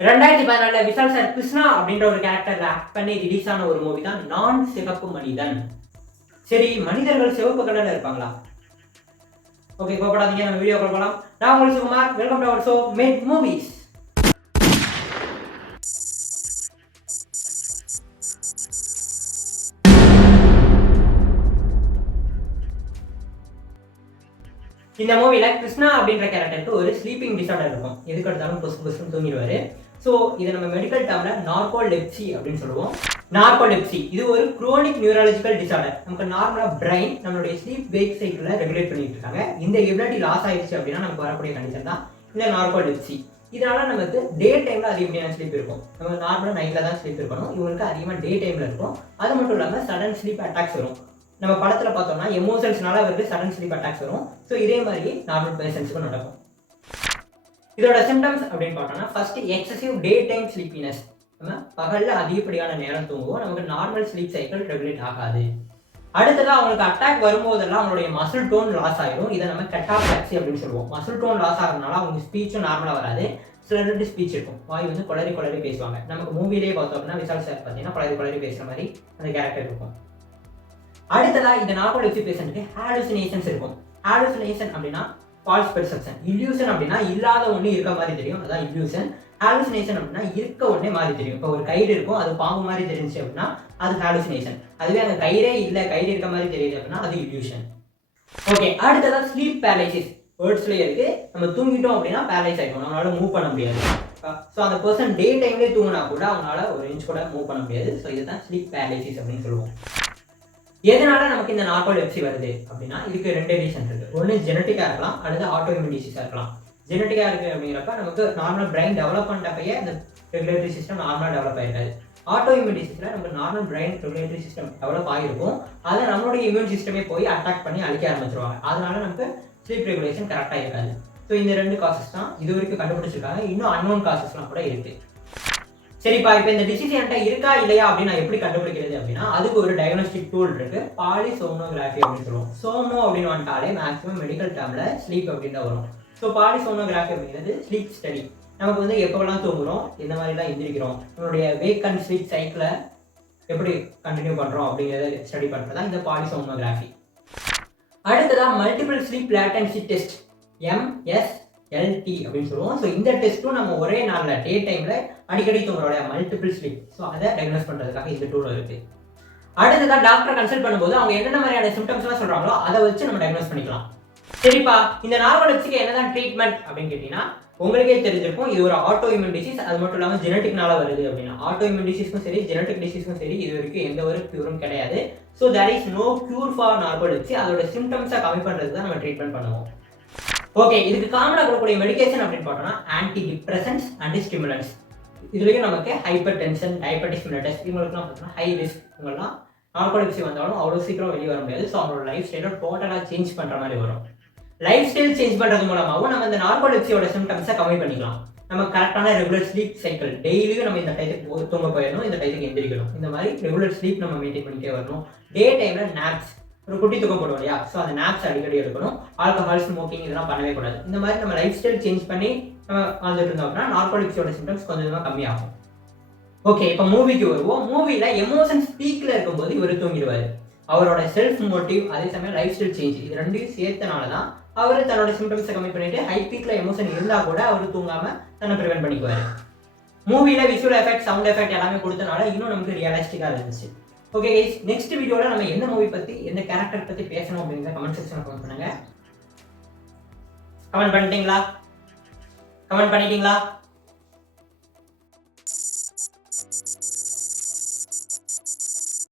2014 Vishal sir Krishna அப்படின்ற ஒரு கேரக்டர்ல ஆக்ட் பண்ணி ரிலீஸ் ஆன ஒரு மூவி தான் நான் சிவப்பு மனிதன். சரி, மனிதர்கள் சிவப்பு கலர்ல இருப்பாங்களா? ஓகே, கோபப்படாதீங்க, நம்ம வீடியோ போகலாம். நான் உங்கள் Sukumar, welcome to our show mad movies. இந்த மூவில கிருஷ்ணா அப்படின்ற கேரக்டருக்கு ஒரு ஸ்லீப்பிங் டிசார்டர் இருக்கும். எதுக்கு எடுத்தாலும் புசு புசுன்னு தூங்கிடுவாரு. ஸோ இதை நம்ம மெடிக்கல் டேர்ம்ல நார்கோலெப்சி அப்படின்னு சொல்லுவோம். நார்கோலெப்சி இது ஒரு குரோனிக் நியூரலாஜிக்கல் டிசார்டர். நமக்கு நார்மலா பிரைன் நம்மளுடைய ஸ்லீப் வேக் சைக்கிளை ரெகுலேட் பண்ணிட்டு இருக்காங்க. இந்த எபிலிட்டி லாஸ் ஆயிடுச்சு அப்படின்னா நமக்கு வரக்கூடிய கண்டிஷன் தான் இந்த நார்கோலெப்சி. இதனால நமக்கு டே டைம்ல அதிகப்படியான ஸ்லீப் இருக்கும். நம்ம நார்மலா நைட்ல தான் ஸ்லீப் இருக்கணும். இவங்களுக்கு அதிகமாக டே டைம்ல இருக்கும். அது மட்டும் இல்லாமல் சடன் ஸ்லீப் அட்டாக்ஸ் வரும். நம்ம படத்தில் பார்த்தோம்னா எமோஷன்ஸ்னால அவருக்கு சடன் ஸ்லீப் அட்டாக்ஸ் வரும். ஸோ இதே மாதிரி நார்மல் பேஷண்ட்ஸுக்கும் நடக்கும். இதோட சிம்டம்ஸ் அப்படின்னு பார்த்தோம்னா first excessive day time sleepiness. நம்ம பகலில் அதிகப்படியான நேரம் தூங்குவோம். நமக்கு நார்மல் ஸ்லீப் சைக்கிள் ரெகுலேட் ஆகாது. அடுத்ததாக அவங்களுக்கு அட்டாக் வரும்போதெல்லாம் அவங்களுடைய மசில் டோன் லாஸ் ஆகிடும். இதை நம்ம கெட்டாப்ளெக்ஸி அப்படின்னு சொல்லுவோம். மசில் டோன் லாஸ் ஆகிறதுனால அவங்க ஸ்பீச்சும் நார்மலாக வராது. சில ஸ்பீச் இருக்கும், வாய் வந்து குளறி குளறி பேசுவாங்க. நமக்கு மூவிலேயே பார்த்தோம் அப்படின்னா விஷால் சார் பார்த்தீங்கன்னா குளறி குளறி பேசுகிற மாதிரி அந்த கேரக்டர் இருக்கும். அடுத்ததாக இந்த நார்கோலெப்சி பேஷண்ட்டுக்கு ஹாலுசினேஷன்ஸ் இருக்கும். ஹாலுசினேஷன் அப்படின்னா ஃபால்ஸ் பெர்செப்ஷன். இல்யூஷன் அப்படின்னா இல்லாத ஒன்று இருக்க மாதிரி தெரியும், அதான் இல்யூஷன். ஹாலுசினேஷன் அப்படின்னா இருக்க ஒன்றே மாதிரி தெரியும். இப்போ ஒரு கயிறு இருக்கும், அது பாம்பு மாதிரி தெரிஞ்சு அப்படின்னா அது ஹாலுசினேஷன். அதுவே அந்த கயிறே இல்லை, கயிறு இருக்க மாதிரி தெரியுது அப்படின்னா அது இல்யூஷன். ஓகே, அடுத்ததான் ஸ்லீப் பேரலைசிஸ். வேர்ட்ஸ்லேயே இருக்கு. நம்ம தூங்கிட்டோம் அப்படின்னா பேரலைஸ் ஆகிடும், நம்மளால மூவ் பண்ண முடியாது. ஸோ அந்த பர்சன் டே டைம்லேயே தூங்கினா கூட அவங்களால ஒரு இன்ச் கூட மூவ் பண்ண முடியாது. ஸோ இதுதான் ஸ்லீப் பேரலைசிஸ் அப்படின்னு சொல்லுவோம். எதனால நமக்கு இந்த நார்கோலெப்சி வருது அப்படின்னா இதுக்கு ரெண்டு ரீசன் இருக்கு. ஒன்று ஜெனட்டிக்காக இருக்கலாம், அடுத்து ஆட்டோஇம்யூன் டிசீஸாக இருக்கலாம். ஜெனட்டிக்காக இருக்குது அப்படிங்கிறப்ப நமக்கு நார்மல் பிரைன் டெவலப் பண்ணுறப்பயே அந்த ரெகுலேட்டரி சிஸ்டம் நார்மலாக டெவலப் ஆகிருக்காது. ஆட்டோஇம்யூன் டிசீஸில் நமக்கு normal brain regulatory system develop ஆகிருக்கும். அதை நம்மளுடைய இம்யூன் சிஸ்டமே போய் அட்டாக் பண்ணி அழிக்க ஆரம்பிச்சிருவாங்க. அதனால நமக்கு ஸ்லீப் ரெகுலேஷன் கரெக்டாக இருக்காது. ஸோ இந்த ரெண்டு காசஸ் தான் இது வரைக்கும் கண்டுபிடிச்சிருக்காங்க. இன்னும் அன்னோன் காசஸ்லாம் கூட இருக்குது. சரிப்பா, இப்போ இந்த டிசீஸ் என்கிட்ட இருக்கா இல்லையா அப்படின்னு நான் எப்படி கண்டுபிடிக்கிறது அப்படின்னா அதுக்கு ஒரு டயக்னோஸ்டிக் டூல் இருக்கு, பாலிசோனோகிராஃபி அப்படின்னு சொல்லுவோம். சோமோ அப்படின்னு வந்துட்டாலே மேக்ஸிமம் மெடிக்கல் டேர்ம்ல ஸ்லீப் அப்படின்னு வரும். ஸோ பாலிசோனோகிராஃபி அப்படிங்கிறது ஸ்லீப் ஸ்டடி. நமக்கு வந்து எப்போல்லாம் தூங்குறோம், எந்த மாதிரிலாம் எந்திரிக்கிறோம், நம்மளுடைய வேக் அண்ட் ஸ்லீப் சைக்கிளை எப்படி கண்டினியூ பண்ணுறோம் அப்படிங்கிறத ஸ்டடி பண்ணுறது தான் இந்த பாலிசோனோகிராஃபி. அடுத்ததான் multiple sleep latency test, MSLT அப்படின்னு சொல்லுவோம். ஸோ இந்த டெஸ்ட்டும் நம்ம ஒரே நாளில் டே டைமில் அடிக்கடி தூங்குறோடைய மல்டிபிள் ஸ்லீப், ஸோ அதை டயக்னோஸ் பண்ணுறதுக்காக இந்த டூல் இருக்குது. அடுத்ததான் டாக்டரை கன்சல்ட் பண்ணும்போது அவங்க என்னென்ன மாதிரியான சிம்டம்ஸ்லாம் சொல்கிறாங்களோ அதை வச்சு நம்ம டயக்னோஸ் பண்ணிக்கலாம். சரிப்பா, இந்த நார்கோலெப்சிக்கு என்னதான் ட்ரீட்மெண்ட் அப்படின்னு கேட்டிங்கன்னா உங்களுக்கே தெரிஞ்சிருக்கும், இது ஒரு ஆட்டோ இம்யூன் டிசீஸ். அது மட்டும் இல்லாமல் ஜெனட்டிக்னால வருது அப்படின்னா ஆட்டோ இம்யூன் டிசீஸ்க்கும் சரி ஜெனட்டிக் டிசீஸ்க்கும் சரி இது வரைக்கும் எந்த ஒரு க்யூரும் கிடையாது. So there is no cure for narcolepsy. அதோட சிம்டம்ஸை கம்மி பண்ணுறது தான் நம்ம ட்ரீட்மெண்ட் பண்ணுவோம். ஓகே, இதுக்கு காமனாக கொடுக்கக்கூடிய மெடிகேஷன் அப்படின்னு பார்த்தோம்னா ஆன்டி டிப்ரெசன்ஸ் அண்ட் ஸ்டிமுலன்ஸ். இதுலேயும் நமக்கு ஹைப்பர் டென்ஷன், டயபெட்டிஸ் மில்லட்டஸ், இவங்களுக்குலாம் பார்த்தோம்னா ஹை ரிஸ்க். இவங்கெல்லாம் நார்கோலெப்சி வந்தாலும் அவ்வளோ சீக்கிரம் வெளியே வர முடியாது. ஸோ அவங்களோட லைஃப் ஸ்டைலை டோட்டலாக சேஞ்ச் பண்ணுற மாதிரி வரும். லைஃப் ஸ்டைல் சேஞ்ச் பண்ணுறது மூலமாகவும் நம்ம இந்த நார்கோலெப்சியோட சிம்டம்ஸை கம்மி பண்ணிக்கலாம். நம்ம கரெக்டான ரெகுலர் ஸ்லீப் சைக்கிள், டெய்லியும் நம்ம இந்த டைத்துக்கு தூங்க போயிடணும், இந்த டைத்துக்கு எந்திரிக்கணும். இந்த மாதிரி ரெகுலர் ஸ்லீப் நம்ம மெயின்டைன் பண்ணிட்டே வரணும். டே டைமில் நாப்ஸ், ஒரு குட்டி தூக்கம் போடுவோம் இல்லையா, ஸோ அந்த நாப்ஸ் அடிக்கடி எடுக்கணும். ஆல்கஹால், ஸ்மோக்கிங் இதெல்லாம் பண்ணவே கூடாது. இந்த மாதிரி நம்ம லைஃப் ஸ்டைல் சேஞ்ச் பண்ணி நம்ம வந்துட்டு இருந்தோம் அப்படின்னா நார்கோலெப்சியோட சிம்டம்ஸ் கொஞ்சம் கொஞ்சமாக கம்மியாகும். ஓகே, இப்போ மூவிக்கு வருவோம். மூவியில் எமோஷன்ஸ் பீக்கில் இருக்கும்போது இவர் தூங்கிடுவார். அவரோட செல்ஃப் மோட்டிவ் அதே சமயம் லைஃப் ஸ்டைல் சேஞ்ச் இது ரெண்டையும் சேர்த்தனால தான் அவர் தன்னோட சிம்டம்ஸை கம்மி பண்ணிட்டு ஹை பீக்கில் எமோஷன் இருந்தால் கூட அவர் தூங்காமல் தன்னை ப்ரிவென்ட் பண்ணிக்குவார். மூவியில் விஷுவல் எஃபெக்ட், சவுண்ட் எஃபெக்ட் எல்லாமே கொடுத்தனால இன்னும் நமக்கு ரியலிஸ்டிக்காக இருந்துச்சு. ஓகே கைஸ், நெக்ஸ்ட் வீடியோவில் நம்ம எந்த மூவி பற்றி எந்த கேரக்டர் பற்றி பேசணும் அப்படிங்கிற கமெண்ட் செக்ஷனில் கமெண்ட் பண்ணுங்கள். கமெண்ட் பண்ணிட்டீங்களா?